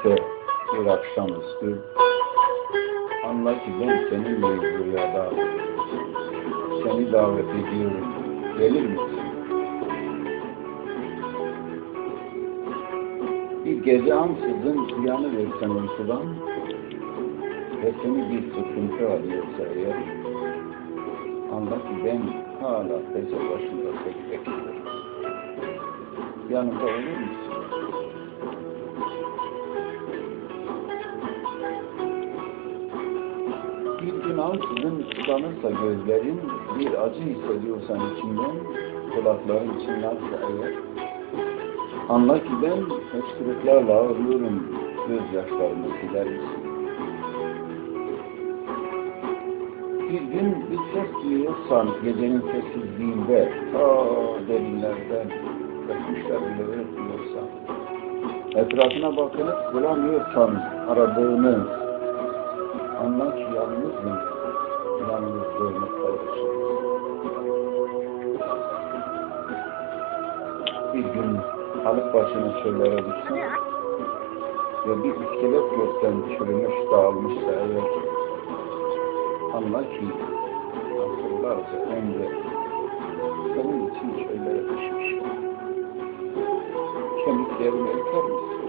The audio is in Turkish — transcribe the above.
ise bir akşamüstü, anla ki ben seninle rüyada seni davet ediyorum, gelir misin? Bir gece ansızın uyanıversen uykudan ve seni bir sıkıntı arıyorsa eğer, anla ki ben hala peze başında seni bekliyorum. Yanımda olur musun? Bir gün ansızın ıslanırsa gözlerin, bir acı hissediyorsan içinden, kulakların çınlarsa eğer, anla ki ben hıçkırıklarla ağlıyorum, gözyaşlarımı siler misin? Bir gün bir ses duyuyorsan gecenin sessizliğinde, derinlerden, kuşlar bile ötmüyorsa, etrafına bakınıp bulamıyorsan aradığını, anla ki yalnızım, yalnızlığını paylaşırız. Bir gün alıp başını çöllere düşsen ve bir iskelet gökten çürümüş dağılmışsa eğer, anla ki asırlarca önce senin için çöllere düşmüş. Kemiklerini eker misin?